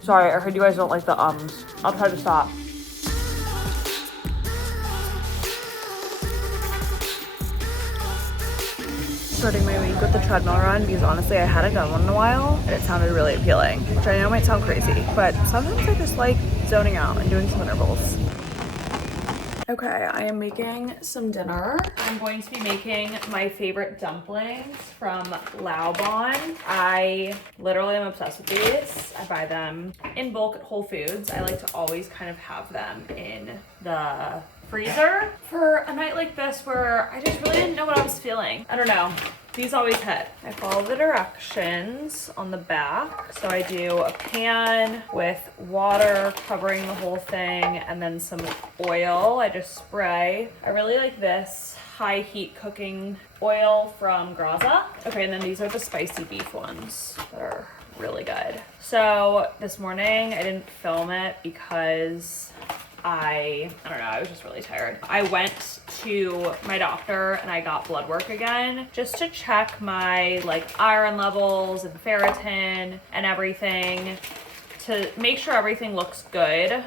Sorry, I heard you guys don't like the ums. I'll try to stop. Starting my week with the treadmill run because honestly I hadn't done one in a while and it sounded really appealing, which I know might sound crazy, but sometimes I just like zoning out and doing some intervals. Okay, I am making some dinner. I'm going to be making my favorite dumplings from Laobon. I literally am obsessed with these. I buy them in bulk at Whole Foods. I like to always kind of have them in the freezer for a night like this where I just really didn't know what I was feeling. I don't know. These always hit. I follow the directions on the back. So I do a pan with water covering the whole thing and then some oil. I just spray. I really like this high heat cooking oil from Graza. Okay, and then these are the spicy beef ones that are really good. So this morning I didn't film it because I don't know, I was just really tired. I went to my doctor and I got blood work again just to check my like iron levels and ferritin and everything to make sure everything looks good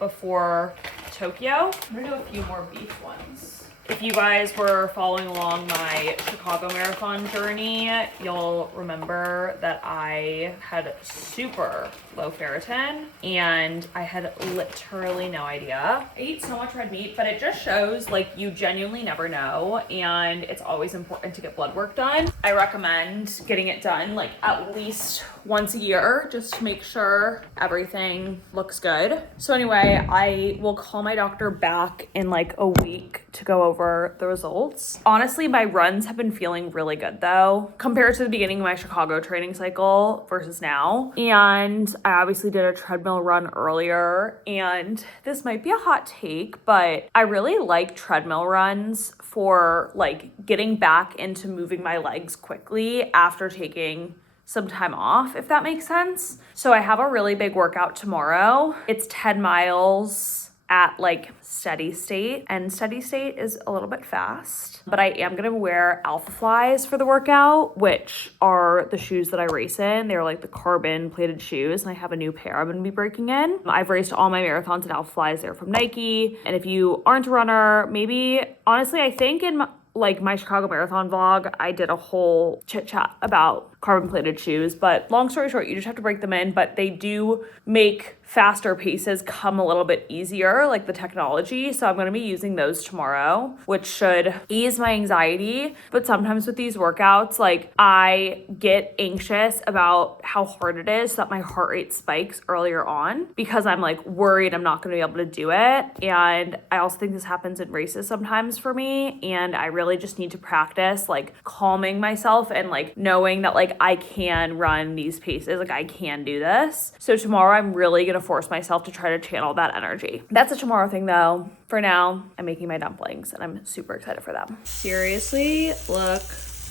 before Tokyo. I'm gonna do a few more beef ones. If you guys were following along my Chicago marathon journey, you'll remember that I had super low ferritin and I had literally no idea. I eat so much red meat, but it just shows like you genuinely never know, and it's always important to get blood work done. I recommend getting it done like at least once a year just to make sure everything looks good. So anyway, I will call my doctor back in like a week to go over the results. Honestly, my runs have been feeling really good though, compared to the beginning of my Chicago training cycle versus now. And I obviously did a treadmill run earlier, and this might be a hot take, but I really like treadmill runs for like getting back into moving my legs quickly after taking some time off, if that makes sense. So I have a really big workout tomorrow. It's 10 miles at like steady state, and steady state is a little bit fast, but I am gonna wear Alpha Flies for the workout, which are the shoes that I race in. They're like the carbon plated shoes, and I have a new pair I'm gonna be breaking in. I've raced all my marathons in Alpha Flies. They're from Nike, and if you aren't a runner, maybe honestly I think in my Chicago marathon vlog, I did a whole chit chat about carbon plated shoes, but long story short, you just have to break them in, but they do make faster paces come a little bit easier, like the technology. So I'm going to be using those tomorrow, which should ease my anxiety. But sometimes with these workouts, like I get anxious about how hard it is, so that my heart rate spikes earlier on because I'm like worried I'm not going to be able to do it. And I also think this happens in races sometimes for me. And I really just need to practice like calming myself and like knowing that like I can run these paces, like I can do this. So tomorrow I'm really going to force myself to try to channel that energy. That's a tomorrow thing though. For now, I'm making my dumplings and I'm super excited for them. Seriously, look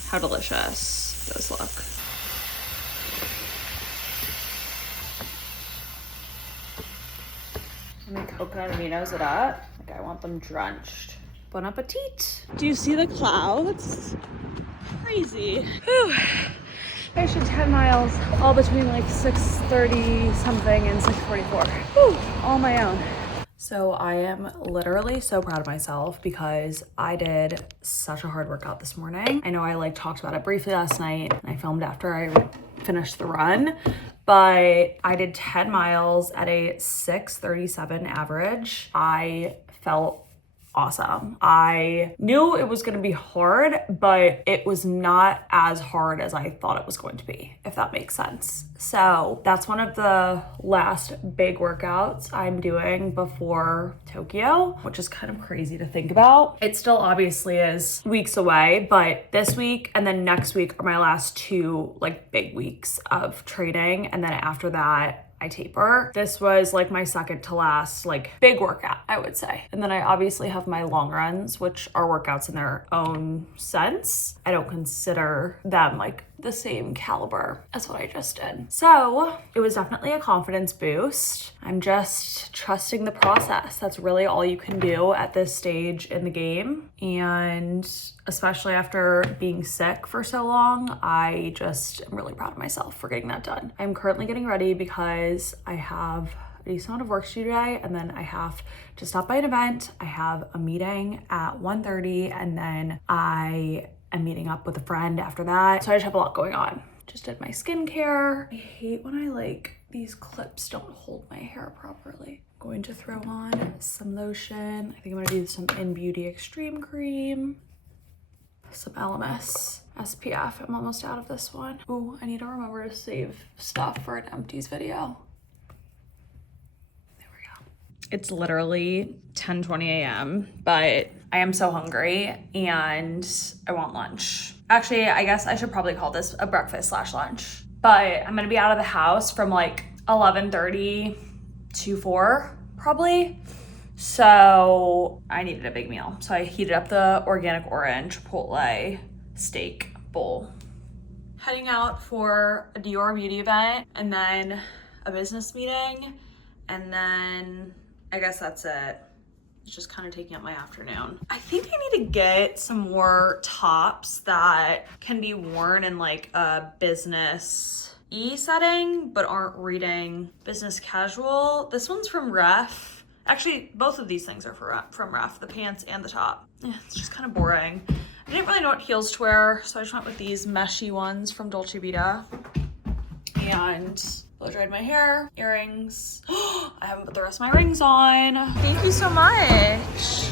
how delicious those look. I'm gonna coconut aminos it up. Like I want them drenched. Bon appetit. Do you see the clouds? Crazy. Whew. I should 10 miles, all between like 6:30 something and 6:44. Whew, all my own. So I am literally so proud of myself because I did such a hard workout this morning. I know I like talked about it briefly last night and I filmed after I finished the run, but I did 10 miles at a 6:37 average. I felt awesome. I knew it was going to be hard, but it was not as hard as I thought it was going to be, if that makes sense. So that's one of the last big workouts I'm doing before Tokyo, which is kind of crazy to think about. It still obviously is weeks away, but this week and then next week are my last two like big weeks of training. And then after that, I taper. This was like my second to last like big workout, I would say. And then I obviously have my long runs, which are workouts in their own sense. I don't consider them like the same caliber as what I just did. So it was definitely a confidence boost. I'm just trusting the process. That's really all you can do at this stage in the game. And especially after being sick for so long, I just am really proud of myself for getting that done. I'm currently getting ready because I have a decent amount of work to do today, and then I have to stop by an event. I have a meeting at 1:30, and then I am meeting up with a friend after that. So I just have a lot going on. Just did my skincare. I hate when these clips don't hold my hair properly. I'm going to throw on some lotion. I think I'm gonna do some In Beauty Extreme Cream, some LMS SPF. I'm almost out of this one. Ooh, I need to remember to save stuff for an empties video. It's literally 10:20 a.m., but I am so hungry and I want lunch. Actually, I guess I should probably call this a breakfast / lunch, but I'm gonna be out of the house from like 11:30 to 4 probably. So I needed a big meal. So I heated up the organic orange Chipotle steak bowl. Heading out for a Dior beauty event and then a business meeting, and then I guess that's it. It's just kind of taking up my afternoon. I think I need to get some more tops that can be worn in like a business-y setting, but aren't reading business casual. This one's from Ref. Actually, both of these things are from Ref, the pants and the top. Yeah, it's just kind of boring. I didn't really know what heels to wear, so I just went with these meshy ones from Dolce Vita. And blow dried my hair, earrings. I haven't put the rest of my rings on. Thank you so much.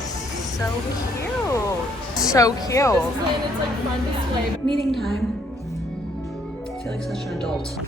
So cute. So cute. It's like fun display. Meeting time. I feel like such an adult.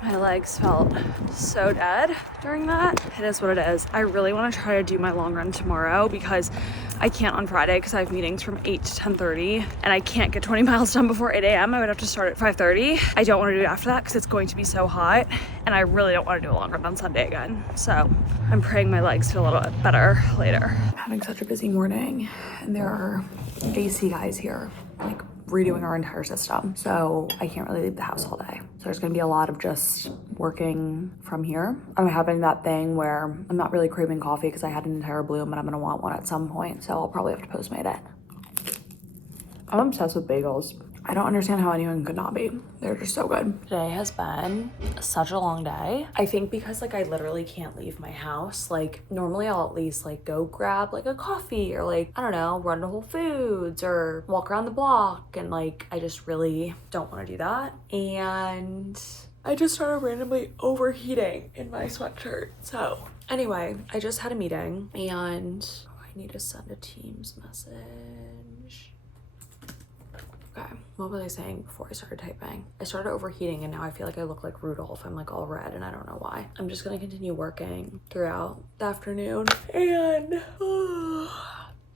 My legs felt so dead during that. It is what it is. I really want to try to do my long run tomorrow because I can't on Friday because I have meetings from 8 to 10:30 and I can't get 20 miles done before 8 a.m. I would have to start at 5:30. I don't want to do it after that because it's going to be so hot and I really don't want to do a long run on Sunday again. So I'm praying my legs feel a little bit better later. I'm having such a busy morning and there are AC guys here, like redoing our entire system. So I can't really leave the house all day. So there's gonna be a lot of just working from here. I'm having that thing where I'm not really craving coffee because I had an entire bloom, but I'm gonna want one at some point. So I'll probably have to Postmate it. I'm obsessed with bagels. I don't understand how anyone could not be. They're just so good. Today has been such a long day. I think because like I literally can't leave my house. Like normally I'll at least like go grab like a coffee or like, I don't know, run to Whole Foods or walk around the block. And like, I just really don't want to do that. And I just started randomly overheating in my sweatshirt. So anyway, I just had a meeting and I need to send a Teams message. Okay, what was I saying before I started typing? I started overheating and now I feel like I look like Rudolph. I'm like all red and I don't know why. I'm just gonna continue working throughout the afternoon and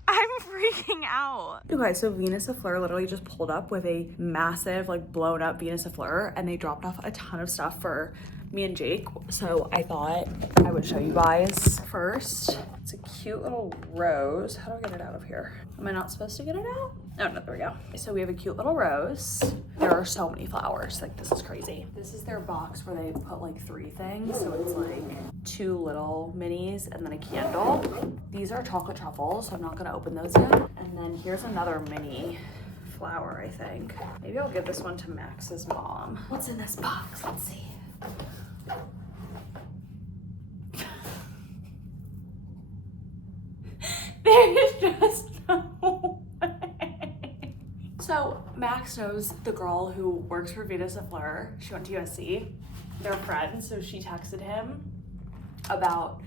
I'm freaking out. You guys, so Venus Fleur literally just pulled up with a massive like blown up Venus Fleur and they dropped off a ton of stuff for me and Jake. So I thought I would show you guys first. It's a cute little rose. How do I get it out of here? Am I not supposed to get it out? Oh, no, there we go. So we have a cute little rose. There are so many flowers. Like, this is crazy. This is their box where they put like 3 things. So it's like 2 little minis and then a candle. These are chocolate truffles, so I'm not gonna open those yet. And then here's another mini flower, I think. Maybe I'll give this one to Max's mom. What's in this box? Let's see. There's just no way. So Max knows the girl who works for Venus Fleur. She went to USC. They're friends, so she texted him about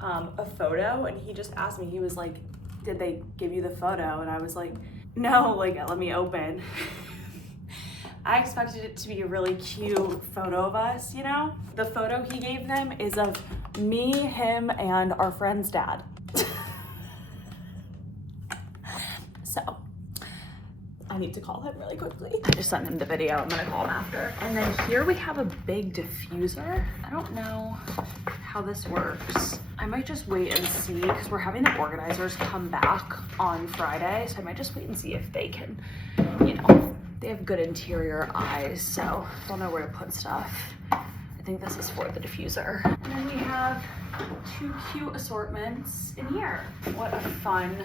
a photo and he just asked me, he was like, did they give you the photo? And I was like, no, like let me open. I expected it to be a really cute photo of us, you know? The photo he gave them is of me, him, and our friend's dad. So, I need to call him really quickly. I just sent him the video. I'm gonna call him after. And then here we have a big diffuser. I don't know how this works. I might just wait and see because we're having the organizers come back on Friday. So I might just wait and see if they can, you know, they have good interior eyes, so they'll know where to put stuff. I think this is for the diffuser. And then we have 2 cute assortments in here. What a fun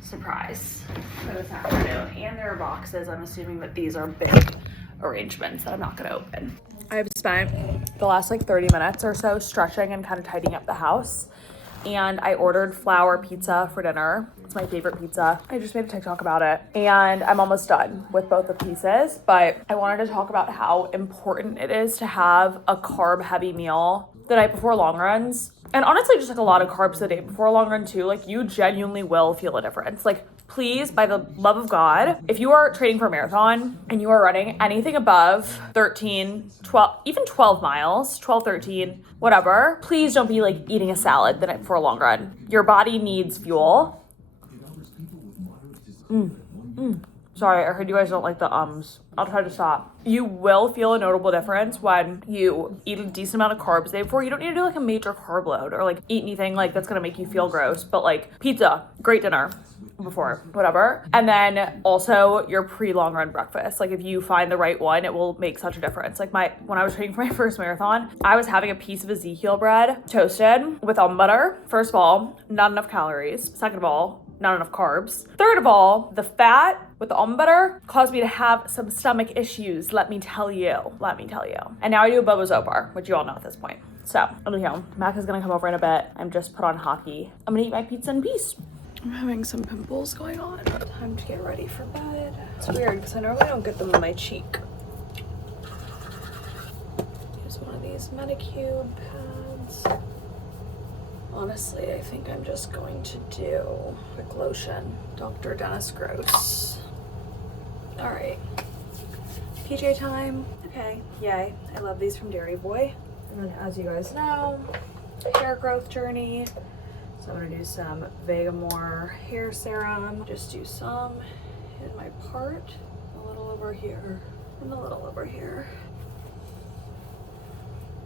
surprise for this afternoon. And there are boxes. I'm assuming that these are big arrangements that I'm not gonna open. I've spent the last like 30 minutes or so stretching and kind of tidying up the house. And I ordered flour pizza for dinner. It's my favorite pizza. I just made a TikTok about it. And I'm almost done with both the pieces, but I wanted to talk about how important it is to have a carb heavy meal the night before long runs. And honestly, just like a lot of carbs the day before a long run too, like you genuinely will feel a difference. Like please, by the love of God, if you are training for a marathon and you are running anything above 13, 12, even 12 miles, 12, 13, whatever, please don't be like eating a salad the night before a long run. Your body needs fuel. Sorry, I heard you guys don't like the ums. I'll try to stop. You will feel a notable difference when you eat a decent amount of carbs the day before. You don't need to do like a major carb load or like eat anything like that's gonna make you feel gross, but like pizza, great dinner before, whatever. And then also your pre-long run breakfast. Like if you find the right one, it will make such a difference. Like when I was training for my first marathon, I was having a piece of Ezekiel bread toasted with almond butter. First of all, not enough calories. Second of all, not enough carbs. Third of all, the fat with the almond butter caused me to have some stomach issues, let me tell you. And now I do a Boba Zopar, which you all know at this point. So, anyhow, Mac is gonna come over in a bit. I'm just put on hockey. I'm gonna eat my pizza in peace. I'm having some pimples going on. Time to get ready for bed. It's weird because I normally don't get them on my cheek. Here's one of these Medicube pads. Honestly, I think I'm just going to do quick lotion. Dr. Dennis Gross. All right, PJ time. Okay, yay. I love these from Dairy Boy. And then as you guys know, hair growth journey. So I'm gonna do some Vegamore hair serum. Just do some in my part, a little over here, and a little over here.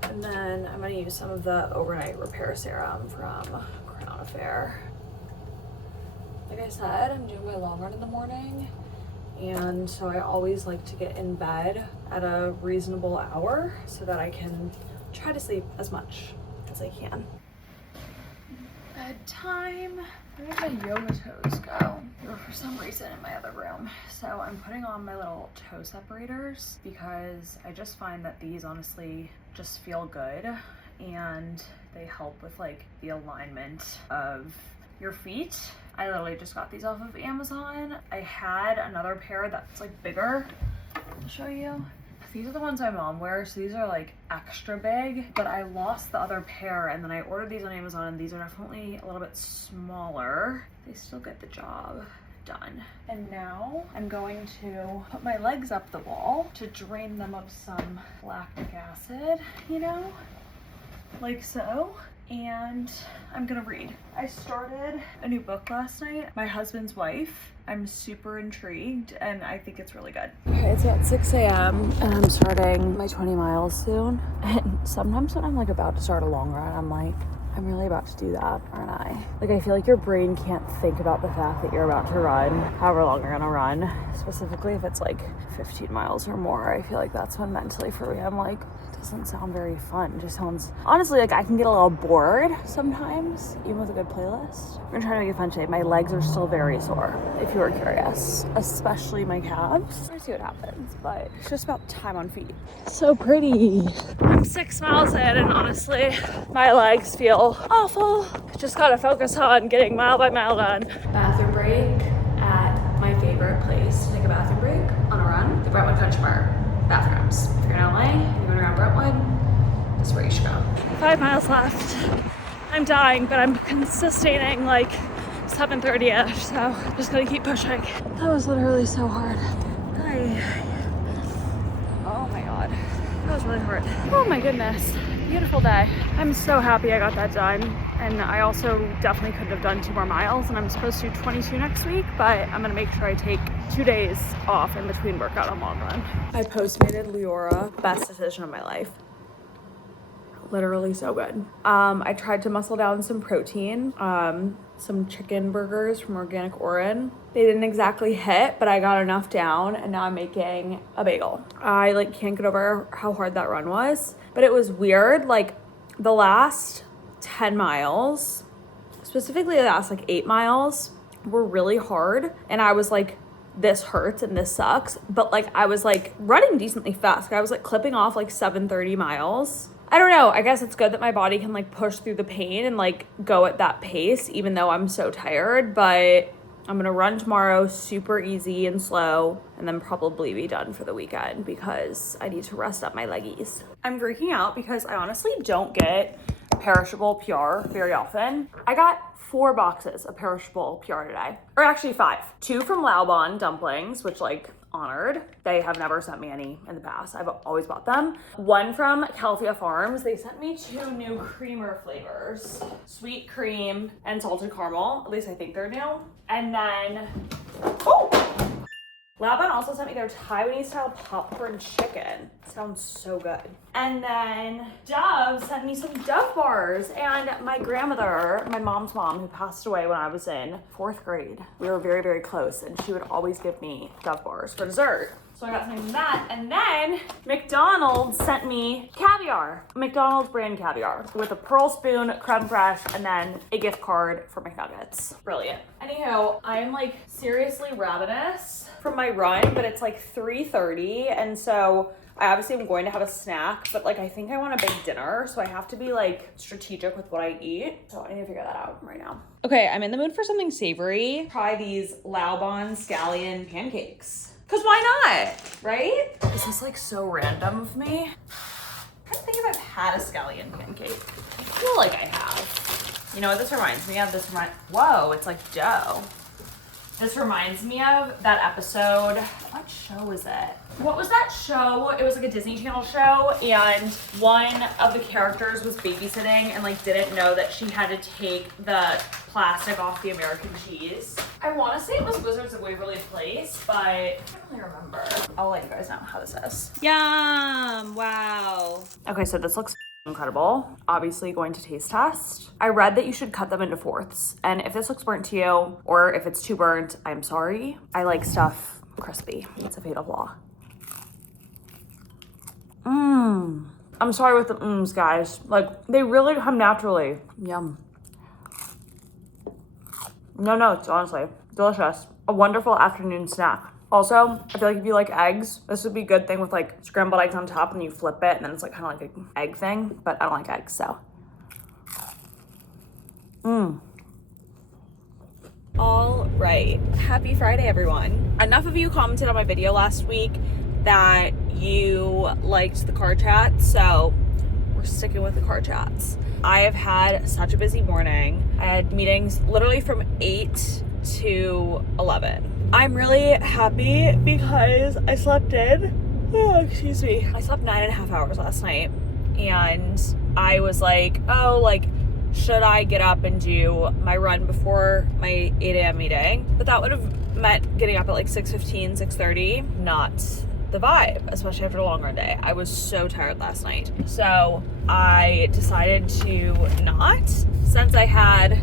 And then I'm gonna use some of the overnight repair serum from Crown Affair. Like I said, I'm doing my long run in the morning. And so I always like to get in bed at a reasonable hour so that I can try to sleep as much as I can. Bedtime. Where did my yoga toes go? They were for some reason in my other room. So I'm putting on my little toe separators because I just find that these honestly just feel good and they help with like the alignment of your feet. I literally just got these off of Amazon. I had another pair that's like bigger. I'll show you. These are the ones my mom wears, so these are like extra big, but I lost the other pair and then I ordered these on Amazon and these are definitely a little bit smaller. They still get the job done. And now I'm going to put my legs up the wall to drain them of some lactic acid, you know, like so. And I'm gonna read. I started a new book last night, My Husband's Wife. I'm super intrigued and I think it's really good. Okay, it's about 6 a.m. and I'm starting my 20 miles soon. And sometimes when I'm like about to start a long run, I'm like, I'm really about to do that, aren't I? Like I feel like your brain can't think about the fact that you're about to run, however long you're gonna run. Specifically if it's like 15 miles or more, I feel like that's when mentally for me, I'm like, it doesn't sound very fun. It just sounds, honestly, like I can get a little bored sometimes, even with a good playlist. I'm gonna try to make it fun today. My legs are still very sore, if you were curious, especially my calves. We'll see what happens, but it's just about time on feet. So pretty. I'm 6 miles in and honestly, my legs feel awful. Just gotta focus on getting mile by mile done. Bathroom break at my favorite place to take a bathroom break on a run, the Brentwood Country Mart bathrooms. If you're in LA and you're going around Brentwood, that's where you should go. 5 miles left. I'm dying, but I'm sustaining like 7:30ish, so just gonna keep pushing. That was literally so hard. Oh my god, that was really hard. Oh my goodness, beautiful day. I'm so happy I got that done. And I also definitely couldn't have done 2 more miles, and I'm supposed to do 22 next week, but I'm gonna make sure I take 2 days off in between workout and long run. I postmated Leora, best decision of my life. Literally so good. I tried to muscle down some protein, some chicken burgers from Organic Orin. They didn't exactly hit, but I got enough down, and now I'm making a bagel. I like can't get over how hard that run was, but it was weird. Like the last 10 miles, specifically the last like 8 miles, were really hard, and I was like, this hurts and this sucks, but like I was like running decently fast. I was like clipping off like 7:30 miles. I don't know, I guess it's good that my body can like push through the pain and like go at that pace even though I'm so tired, but I'm gonna run tomorrow super easy and slow and then probably be done for the weekend because I need to rest up my leggies. I'm freaking out because I honestly don't get perishable PR very often. I got 4 boxes of perishable PR today, or actually 5. 2 from Laobon dumplings, which like honored. They have never sent me any in the past. I've always bought them. 1 from Califia Farms. They sent me 2 new creamer flavors, sweet cream and salted caramel. At least I think they're new. And then, Laobon also sent me their Taiwanese style popcorn chicken. Sounds so good. And then Dove sent me some Dove bars. And my grandmother, my mom's mom, who passed away when I was in 4th grade, we were very, very close, and she would always give me Dove bars for dessert. So I got something from that. And then McDonald's sent me caviar, McDonald's brand caviar, with a pearl spoon, creme fraiche, and then a gift card for McNuggets. Brilliant. Anywho, I am like seriously ravenous from my run, but it's like 3:30, and so I obviously am going to have a snack, but like I think I want a big dinner, so I have to be like strategic with what I eat. So I need to figure that out right now. Okay, I'm in the mood for something savory. Try these Laobon scallion pancakes. Cause why not, right? Is this like so random of me? I don't think if I've had a scallion pancake. I feel like I have. You know what this reminds me of? Whoa, it's like dough. This reminds me of that episode. What show is it? What was that show? It was like a Disney Channel show, and one of the characters was babysitting and like didn't know that she had to take the plastic off the American cheese. I want to say it was Wizards of Waverly Place, but I don't really remember. I'll let you guys know how this is. Yum! Wow. Okay, so this looks incredible. Obviously going to taste test. I read that you should cut them into fourths, and if this looks burnt to you or if it's too burnt, I'm sorry. I like stuff crispy. It's a fatal flaw. I'm sorry with the guys. Like, they really come naturally. Yum. No, it's honestly delicious. A wonderful afternoon snack. Also, I feel like if you like eggs, this would be a good thing with like scrambled eggs on top and you flip it and then it's like kind of like an egg thing, but I don't like eggs, so. All right, happy Friday, everyone. Enough of you commented on my video last week that you liked the car chat, so we're sticking with the car chats. I have had such a busy morning. I had meetings literally from 8 to 11. I'm really happy because I slept in. I slept 9.5 hours last night, and I was like, should I get up and do my run before my 8 a.m. meeting? But that would have meant getting up at like 6:15, 6:30. Not the vibe, especially after a long run day. I was so tired last night. So I decided to not. Since I had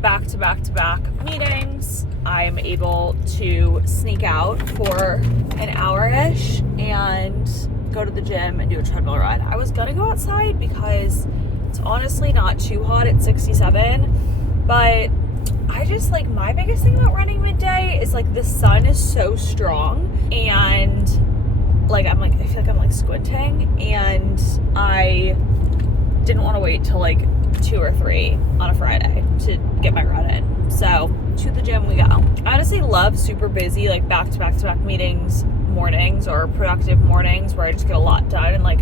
back-to-back meetings, I'm able to sneak out for an hour-ish and go to the gym and do a treadmill run. I was gonna go outside because it's honestly not too hot at 67, but I just like, my biggest thing about running midday is like the sun is so strong, and like I feel like I'm like squinting, and I didn't want to wait till like 2 or 3 on a Friday to get my run in. So to the gym we go. I honestly love super busy like back-to-back meetings mornings, or productive mornings where I just get a lot done in like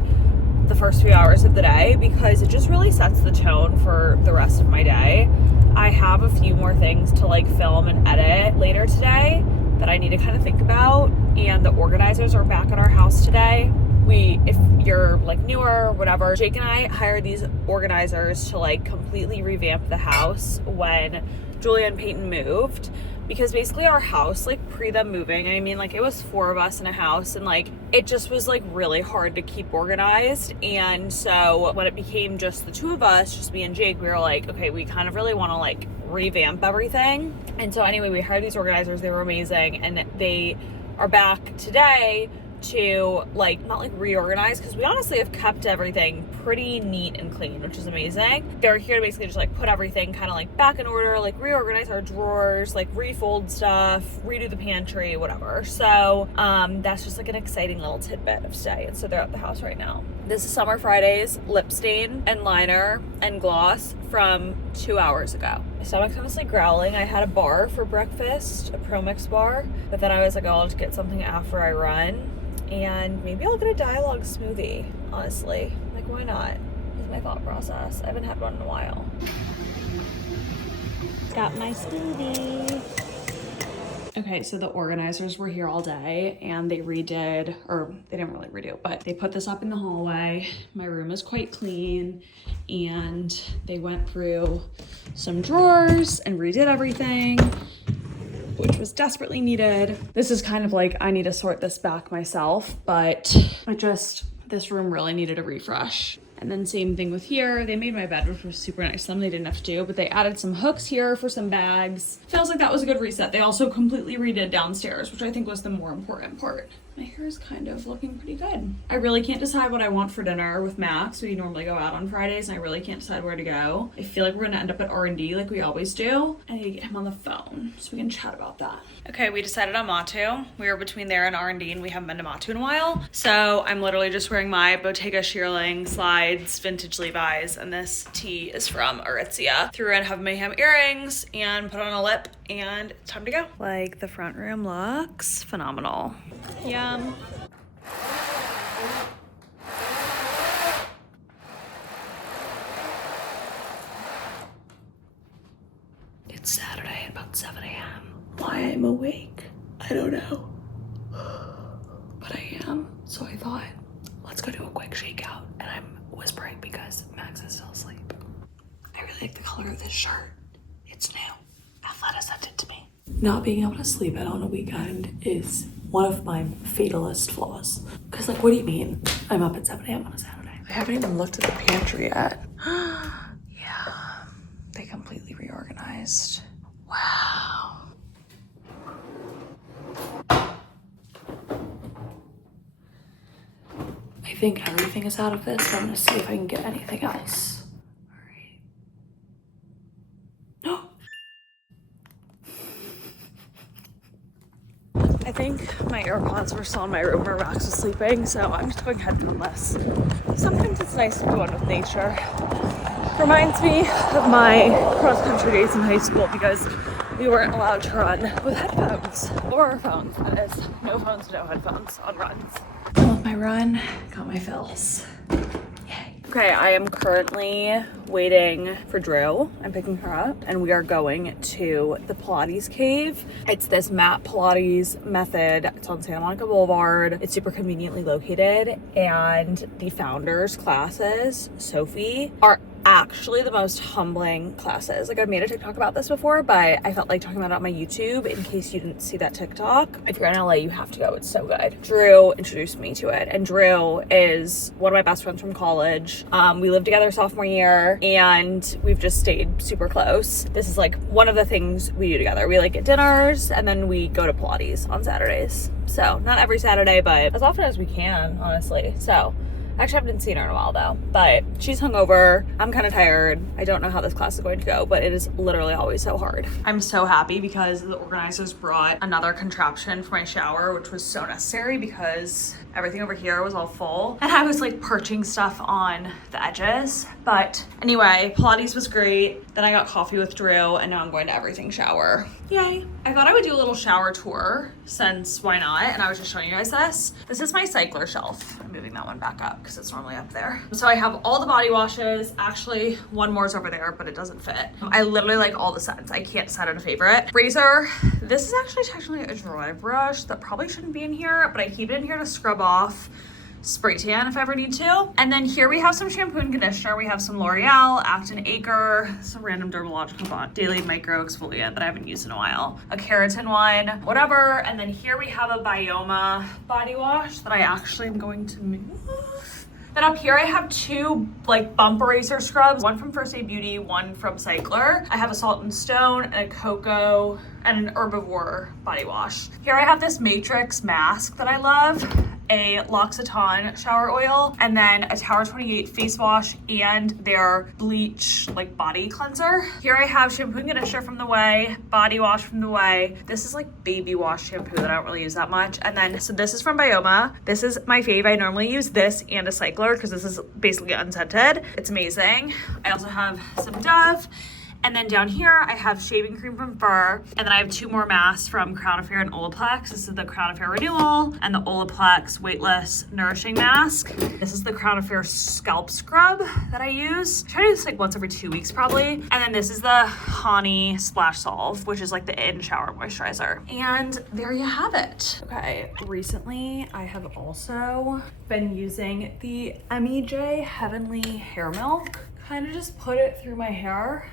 the first few hours of the day, because it just really sets the tone for the rest of my day. I have a few more things to like film and edit later today that I need to kind of think about, and the organizers are back at our house today. if you're like newer or whatever, Jake and I hired these organizers to like completely revamp the house when Julia and Peyton moved, because basically our house, like pre them moving, I mean, like it was 4 of us in a house, and like it just was like really hard to keep organized. And so when it became just the 2 of us, just me and Jake, we were like, okay, we kind of really want to like revamp everything. And so anyway, we hired these organizers. They were amazing, and they are back today to like not like reorganize, because we honestly have kept everything pretty neat and clean, which is amazing. They're here to basically just like put everything kind of like back in order, like reorganize our drawers, like refold stuff, redo the pantry, whatever. So that's just like an exciting little tidbit of today. And so they're at the house right now. This is Summer Friday's lip stain and liner and gloss from 2 hours ago. My stomach's honestly growling. I had a bar for breakfast, a Pro Mix bar, but then I was like, oh, I'll just get something after I run. And maybe I'll get a dialogue smoothie, honestly. Like, why not? Is my thought process. I haven't had one in a while. Got my smoothie. Okay, so the organizers were here all day and they redid, or they didn't really redo, but they put this up in the hallway. My room is quite clean, and they went through some drawers and redid everything, which was desperately needed. This is kind of like, I need to sort this back myself, but this room really needed a refresh. And then same thing with here. They made my bed, which was super nice. Something they didn't have to do, but they added some hooks here for some bags. Feels like that was a good reset. They also completely redid downstairs, which I think was the more important part. My hair is kind of looking pretty good. I really can't decide what I want for dinner with Max. We normally go out on Fridays, and I really can't decide where to go. I feel like we're gonna end up at R&D like we always do. I need to get him on the phone so we can chat about that. Okay, we decided on Matu. We were between there and R&D, and we haven't been to Matu in a while. So I'm literally just wearing my Bottega Shearling slides, vintage Levi's, and this tee is from Aritzia. Threw in Have Mayhem earrings and put on a lip, and it's time to go. Like, the front room looks phenomenal. Yum. It's Saturday at about 7 a.m. Why I'm awake, I don't know. But I am, so I thought, let's go do a quick shakeout. And I'm whispering because Max is still asleep. I really like the color of this shirt. It's new. Athleta sent it to me. Not being able to sleep in on a weekend is one of my fatalist flaws. Because, like, what do you mean I'm up at 7 a.m. on a Saturday? I haven't even looked at the pantry yet. Yeah, they completely reorganized. Wow. I think everything is out of this, but I'm gonna see if I can get anything else. All right. I think my AirPods were still in my room where Max was sleeping, so I'm just going headphoneless. Sometimes it's nice to be one with nature. Reminds me of my cross-country days in high school, because we weren't allowed to run with headphones, or phones, that is. No phones, no headphones on runs. Done with my run, got my fills. Yay. Okay, I am currently waiting for Drew. I'm picking her up, and we are going to the Pilates cave. It's this mat Pilates method. It's on Santa Monica Boulevard. It's super conveniently located, and the founders' classes, Sophie, are actually the most humbling classes. Like, I've made a TikTok about this before, but I felt like talking about it on my YouTube in case you didn't see that TikTok. If you're in LA, you have to go. It's so good. Drew introduced me to it, and Drew is one of my best friends from college. We lived together sophomore year, and we've just stayed super close. This is like one of the things we do together. We like get dinners, and then we go to Pilates on Saturdays. So not every Saturday, but as often as we can, honestly. So actually, I haven't seen her in a while though, but she's hungover. I'm kind of tired. I don't know how this class is going to go, but it is literally always so hard. I'm so happy because the organizers brought another contraption for my shower, which was so necessary because everything over here was all full, and I was like perching stuff on the edges. But anyway, Pilates was great. Then I got coffee with Drew, and now I'm going to Everything Shower. Yay. I thought I would do a little shower tour, since why not? And I was just showing you guys this. This is my cycler shelf. I'm moving that one back up because it's normally up there. So I have all the body washes. Actually, one more is over there, but it doesn't fit. I literally like all the scents. I can't decide on a favorite. Razor. This is actually technically a dry brush that probably shouldn't be in here, but I keep it in here to scrub off spray tan if I ever need to. And then here we have some shampoo and conditioner. We have some L'Oreal, Acton Acre, some random dermatological bond, daily micro exfoliant that I haven't used in a while, a keratin one, whatever. And then here we have a Bioma body wash that I actually am going to move. Then up here I have two like bump eraser scrubs, one from First Aid Beauty, one from Cycler. I have a Salt and Stone and a cocoa and an herbivore body wash. Here I have this Matrix mask that I love, a L'Occitane shower oil, and then a Tower 28 face wash and their bleach like body cleanser. Here I have shampoo and conditioner from The Way, body wash from The Way. This is like baby wash shampoo that I don't really use that much. And then, so this is from Bioma. This is my fave. I normally use this and a Cycler because this is basically unscented. It's amazing. I also have some Dove. And then down here, I have shaving cream from Fur. And then I have two more masks from Crown Affair and Olaplex. This is the Crown Affair Renewal and the Olaplex Weightless Nourishing Mask. This is the Crown Affair Scalp Scrub that I use. I try to use like once every 2 weeks probably. And then this is the Honey Splash Solve, which is like the in-shower moisturizer. And there you have it. Okay, recently I have also been using the MEJ Heavenly Hair Milk. Kind of just put it through my hair.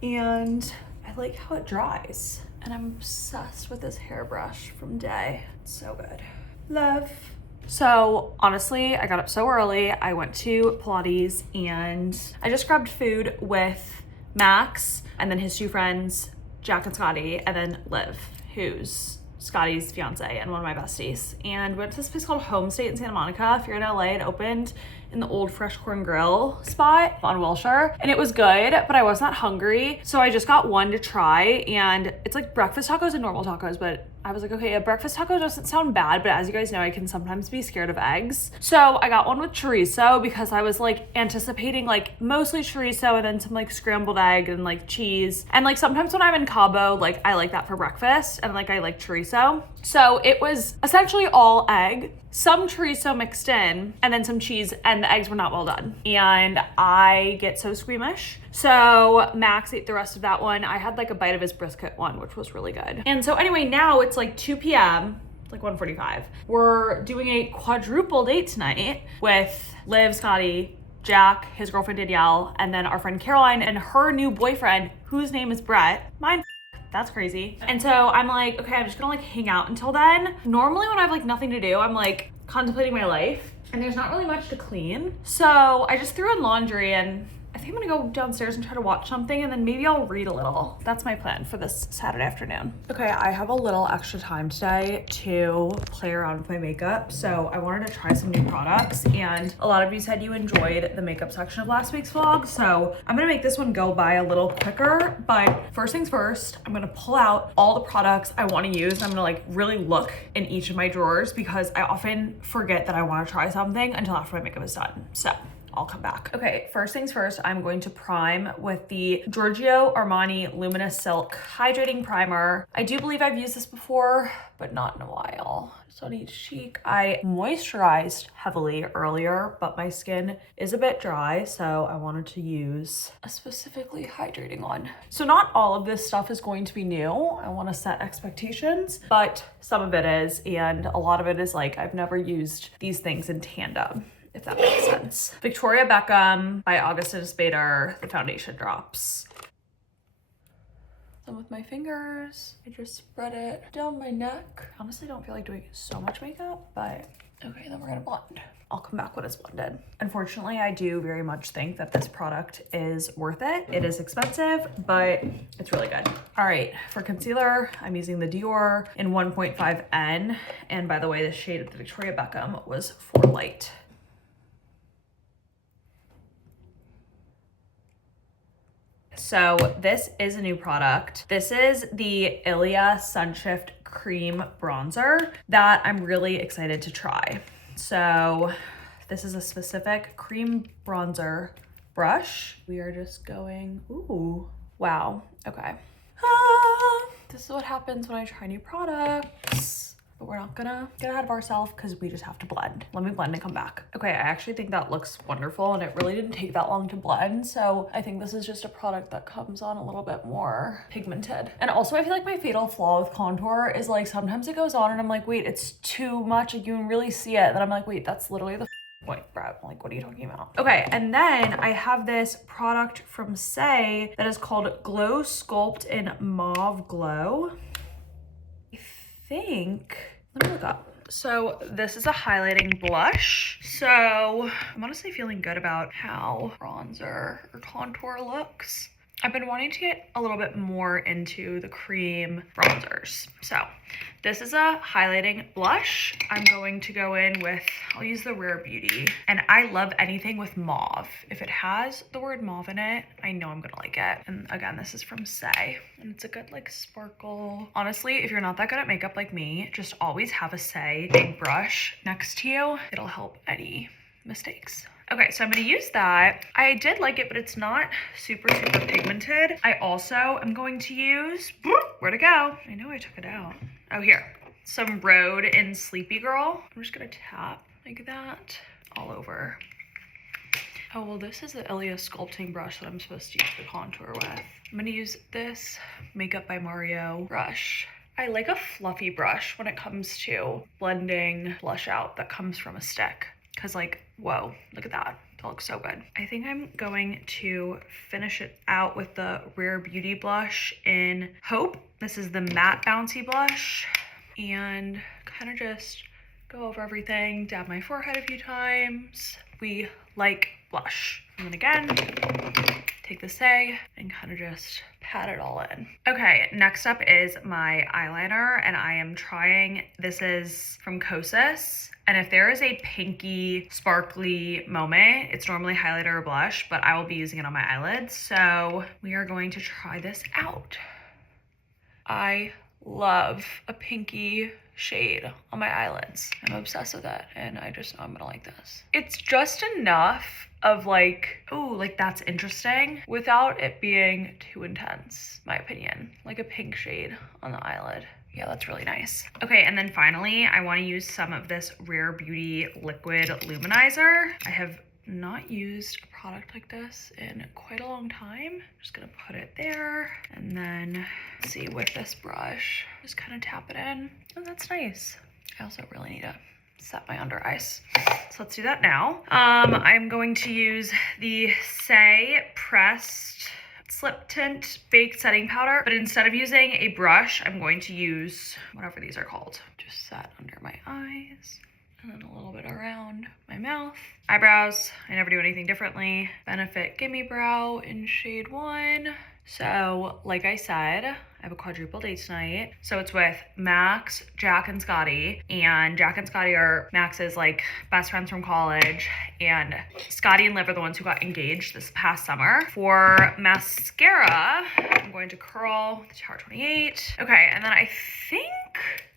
And I like how it dries. And I'm obsessed with this hairbrush from Day. It's so good. Love. So honestly, I got up so early. I went to Pilates and I just grabbed food with Max and then his two friends, Jack and Scotty, and then Liv, who's Scotty's fiance and one of my besties. And went to this place called Home State in Santa Monica. If you're in LA, it opened in the old Fresh Corn Grill spot on Wilshire. And it was good, but I was not hungry. So I just got one to try, and it's like breakfast tacos and normal tacos, but I was like, okay, a breakfast taco doesn't sound bad, but as you guys know, I can sometimes be scared of eggs. So I got one with chorizo because I was like anticipating like mostly chorizo and then some like scrambled egg and like cheese. And like sometimes when I'm in Cabo, like I like that for breakfast, and like I like chorizo. So it was essentially all egg, some chorizo mixed in, and then some cheese, and the eggs were not well done. And I get so squeamish. So Max ate the rest of that one. I had like a bite of his brisket one, which was really good. And so anyway, now it's like 2 p.m., like 1:45. We're doing a quadruple date tonight with Liv, Scotty, Jack, his girlfriend Danielle, and then our friend Caroline and her new boyfriend, whose name is Brett. Mine, that's crazy. And so I'm like, okay, I'm just gonna like hang out until then. Normally when I have like nothing to do, I'm like contemplating my life and there's not really much to clean. So I just threw in laundry and I think I'm gonna go downstairs and try to watch something, and then maybe I'll read a little. That's my plan for this Saturday afternoon. Okay, I have a little extra time today to play around with my makeup. So I wanted to try some new products, and a lot of you said you enjoyed the makeup section of last week's vlog. So I'm gonna make this one go by a little quicker, but first things first, I'm gonna pull out all the products I wanna use. And I'm gonna like really look in each of my drawers because I often forget that I wanna try something until after my makeup is done. So I'll come back. Okay, first things first, I'm going to prime with the Giorgio Armani Luminous Silk Hydrating Primer. I do believe I've used this before, but not in a while. Just on each cheek. I moisturized heavily earlier, but my skin is a bit dry, so I wanted to use a specifically hydrating one. So not all of this stuff is going to be new. I want to set expectations, but some of it is, and a lot of it is like, I've never used these things in tandem, if that makes sense. Victoria Beckham by Augustin Spader, the foundation drops. Then with my fingers, I just spread it down my neck. Honestly, don't feel like doing so much makeup, but okay, then we're gonna blend. I'll come back when it's blended. Unfortunately, I do very much think that this product is worth it. It is expensive, but it's really good. All right, for concealer, I'm using the Dior in 1.5N. And by the way, the shade of the Victoria Beckham was 4 Light. So this is a new product. This is the Ilia Sunshift Cream Bronzer that I'm really excited to try. So this is a specific cream bronzer brush. We are just going, ooh, wow, okay. This is what happens when I try new products. but we're not gonna get ahead of ourselves because we just have to blend. Let me blend and come back. Okay, I actually think that looks wonderful and it really didn't take that long to blend. So I think this is just a product that comes on a little bit more pigmented. And also I feel like my fatal flaw with contour is like sometimes it goes on and I'm like, wait, it's too much. Like you can really see it. Then I'm like, wait, that's literally the point, Brad. Like, what are you talking about? Okay, and then I have this product from Say that is called Glow Sculpt in Mauve Glow. I think, let me look up. So this is a highlighting blush. So I'm honestly feeling good about how bronzer or contour looks. I've been wanting to get a little bit more into the cream bronzers. So this is a highlighting blush. I'm going to go in with, I'll use the Rare Beauty. And I love anything with mauve. If it has the word mauve in it, I know I'm gonna like it. And again, this is from Say. And it's a good like sparkle. Honestly, if you're not that good at makeup like me, just always have a Say big brush next to you. It'll help any mistakes. Okay, so I'm gonna use that. I did like it, but it's not super pigmented. I also am going to use, where'd it go? I know I took it out. Oh, here, some Rhode in Sleepy Girl. I'm just gonna tap like that all over. Oh, well, this is the Ilia sculpting brush that I'm supposed to use the contour with. I'm gonna use this Makeup by Mario brush. I like a fluffy brush when it comes to blending blush out that comes from a stick. Cause like, whoa, look at that. That looks so good. I think I'm going to finish it out with the Rare Beauty blush in Hope. This is the matte bouncy blush. And kind of just go over everything, dab my forehead a few times. We like blush. And then again, take the Say and kind of just pat it all in. Okay, next up is my eyeliner, and I am trying, this is from Kosas. And if there is a pinky, sparkly moment, it's normally highlighter or blush, but I will be using it on my eyelids. So we are going to try this out. I love a pinky shade on my eyelids. I'm obsessed with it, and I just know I'm gonna like this. It's just enough of like, oh, like that's interesting without it being too intense, my opinion. Like a pink shade on the eyelid. Yeah, that's really nice. Okay, and then finally, I want to use some of this Rare Beauty liquid luminizer. I have not used a product like this in quite a long time. Just gonna put it there, and then see with this brush, just kind of tap it in. Oh, that's nice. I also really need to set my under eyes. So let's do that now. I'm going to use the Say Pressed Slip Tint Baked Setting Powder, but instead of using a brush, I'm going to use whatever these are called. Just set under my eyes and then a little bit around my mouth. Eyebrows, I never do anything differently. Benefit Gimme Brow in shade 1. So like I said, I have a quadruple date tonight. So it's with Max, Jack, and Scotty. And Jack and Scotty are Max's like best friends from college. And Scotty and Liv are the ones who got engaged this past summer. For mascara, I'm going to curl the Tower 28. Okay, and then I think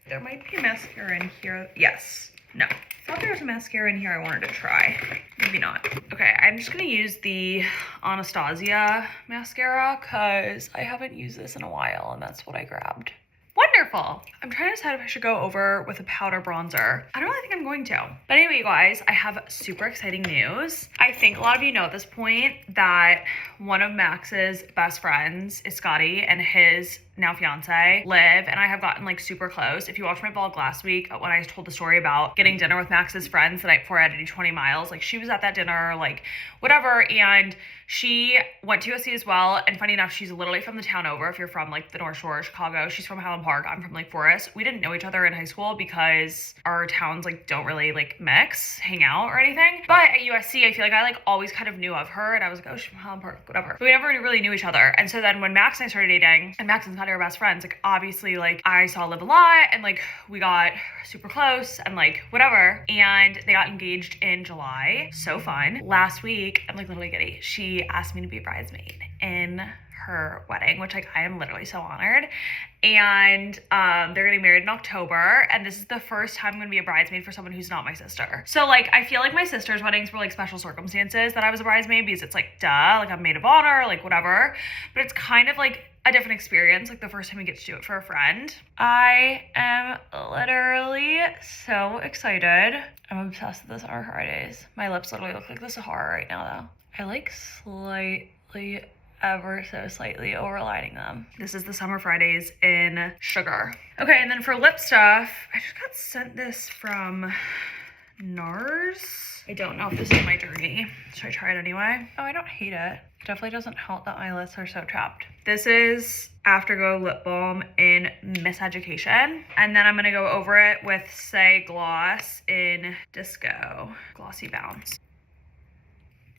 there might be a mascara in here. Yes. No. I thought there was a mascara in here I wanted to try. Maybe not. Okay, I'm just gonna use the Anastasia mascara because I haven't used this in a while and that's what I grabbed. Wonderful. I'm trying to decide if I should go over with a powder bronzer. I don't really think I'm going to. But anyway, you guys, I have super exciting news. I think a lot of you know at this point that one of Max's best friends is Scotty, and his now fiance, Liv, and I have gotten like super close. If you watched my vlog last week when I told the story about getting dinner with Max's friends the night before I had to do 20 miles, like she was at that dinner, like whatever, and she went to USC as well. And funny enough, she's literally from the town over. If you're from like the North Shore of Chicago, she's from Highland Park. I'm from Lake Forest. We didn't know each other in high school because our towns like don't really like mix, hang out or anything. But at USC, I feel like I like always kind of knew of her, and I was like, oh, she's from Highland Park, whatever. But we never really knew each other. And so then when Max and I started dating, and Max and Scotty are best friends, like obviously like I saw Liv a lot, and like we got super close and like whatever. And they got engaged in July. So fun. Last week, I'm like literally giddy. She asked me to be a bridesmaid in her wedding, which like I am literally so honored. And they're getting married in October, and this is the first time I'm gonna be a bridesmaid for someone who's not my sister. So like I feel like my sister's weddings were like special circumstances that I was a bridesmaid, because it's like duh, like I'm maid of honor, like whatever. But it's kind of like a different experience, like the first time we get to do it for a friend. I am literally so excited. I'm obsessed with the Summer Fridays. My lips literally look like the Sahara right now though. I like slightly, ever so slightly overlining them. This is the Summer Fridays in Sugar. Okay, and then for lip stuff, I just got sent this from NARS. I don't know if this is my journey. Should I try it anyway? Oh, I don't hate it. It definitely doesn't help that my lips are so chapped. This is Afterglow Lip Balm in Miseducation. And then I'm gonna go over it with Say Gloss in Disco Glossy Bounce.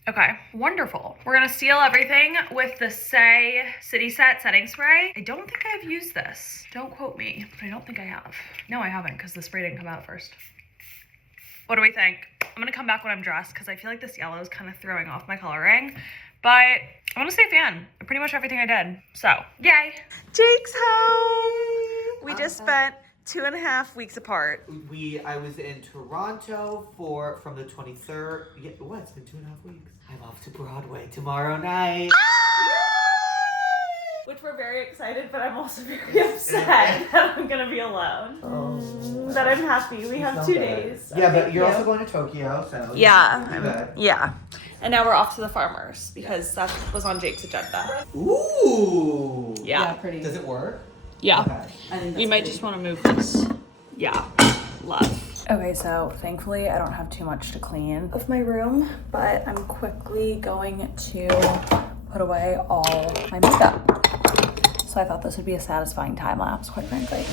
Okay, wonderful. We're gonna seal everything with the Say City Set Setting Spray. I don't think I've used this. Don't quote me, but I don't think I have. No, I haven't, because the spray didn't come out first. What do we think? I'm gonna come back when I'm dressed because I feel like this yellow is kind of throwing off my coloring, but I'm honestly a fan of pretty much everything I did. So, yay. Jake's home. We just spent 2.5 weeks apart. I was in Toronto from the 23rd. Yeah, what? It's been 2.5 weeks. I'm off to Broadway tomorrow night. Which we're very excited, but I'm also very upset that I'm gonna be alone. Oh. But I'm happy. We have 2 days. Yeah, but you're also going to Tokyo, so yeah, yeah. And now we're off to the farmers because that was on Jake's agenda. Ooh. Yeah, pretty. Does it work? Yeah. Okay. I think We might just want to move this. Yeah. Love. Okay, so thankfully I don't have too much to clean of my room, but I'm quickly going to put away all my makeup. So I thought this would be a satisfying time lapse, quite frankly.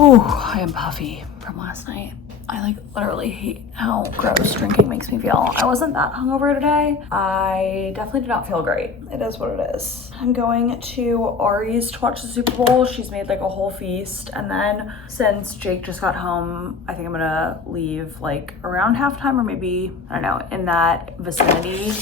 Ooh, I am puffy from last night. I like literally hate how gross drinking makes me feel. I wasn't that hungover today. I definitely did not feel great. It is what it is. I'm going to Ari's to watch the Super Bowl. She's made like a whole feast. And then since Jake just got home, I think I'm gonna leave like around halftime or maybe, I don't know, in that vicinity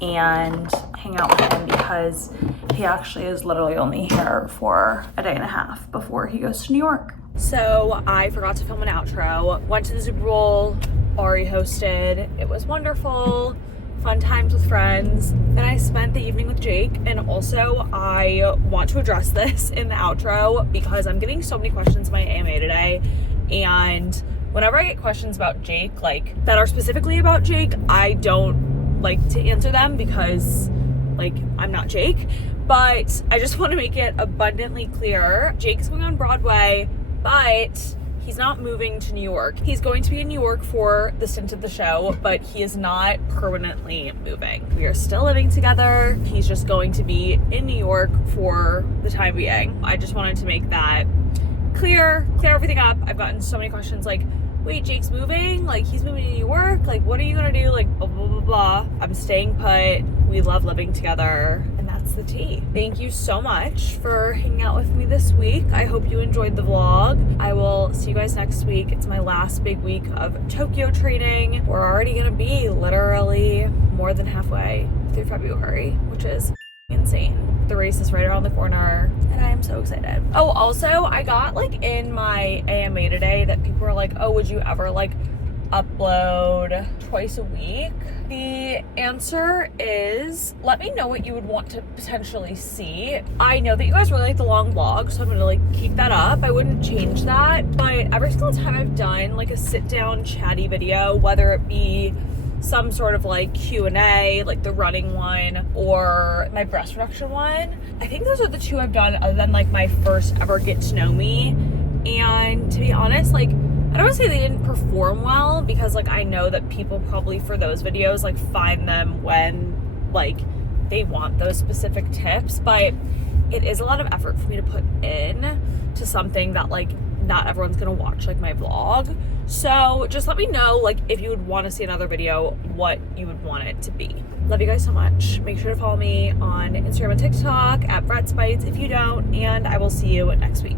and hang out with him because he actually is literally only here for a day and a half before he goes to New York. So I forgot to film an outro. Went to the Super Bowl, Ari hosted. It was wonderful, fun times with friends. Then I spent the evening with Jake, and also I want to address this in the outro because I'm getting so many questions in my AMA today, and whenever I get questions about Jake, like that are specifically about Jake, I don't like to answer them because like I'm not Jake. But I just want to make it abundantly clear, Jake's going on Broadway, but he's not moving to New York. He's going to be in New York for the stint of the show, but he is not permanently moving. We are still living together. He's just going to be in New York for the time being. I just wanted to make that clear everything up. I've gotten so many questions like, wait, Jake's moving? Like, he's moving to New York? Like, what are you gonna do? Like, blah, blah, blah, blah. I'm staying put. We love living together. And that's the tea. Thank you so much for hanging out with me this week. I hope you enjoyed the vlog. I will see you guys next week. It's my last big week of Tokyo training. We're already gonna be literally more than halfway through February, which is insane. The race is right around the corner and I am so excited. Oh, also I got like in my AMA today that people were like, oh, would you ever like upload twice a week? The answer is, let me know what you would want to potentially see. I know that you guys really like the long vlog, so I'm gonna like keep that up. I wouldn't change that, but every single time I've done like a sit down chatty video, whether it be some sort of like Q&A, like the running one or my breast reduction one, I think those are the two I've done other than like my first ever get to know me. And to be honest, like I don't want to say they didn't perform well because like I know that people probably for those videos like find them when like they want those specific tips, but it is a lot of effort for me to put in to something that like not everyone's gonna watch, like my vlog. So just let me know like if you would want to see another video, what you would want it to be. Love you guys so much. Make sure to follow me on Instagram and TikTok at Brett's Bites if you don't, and I will see you next week.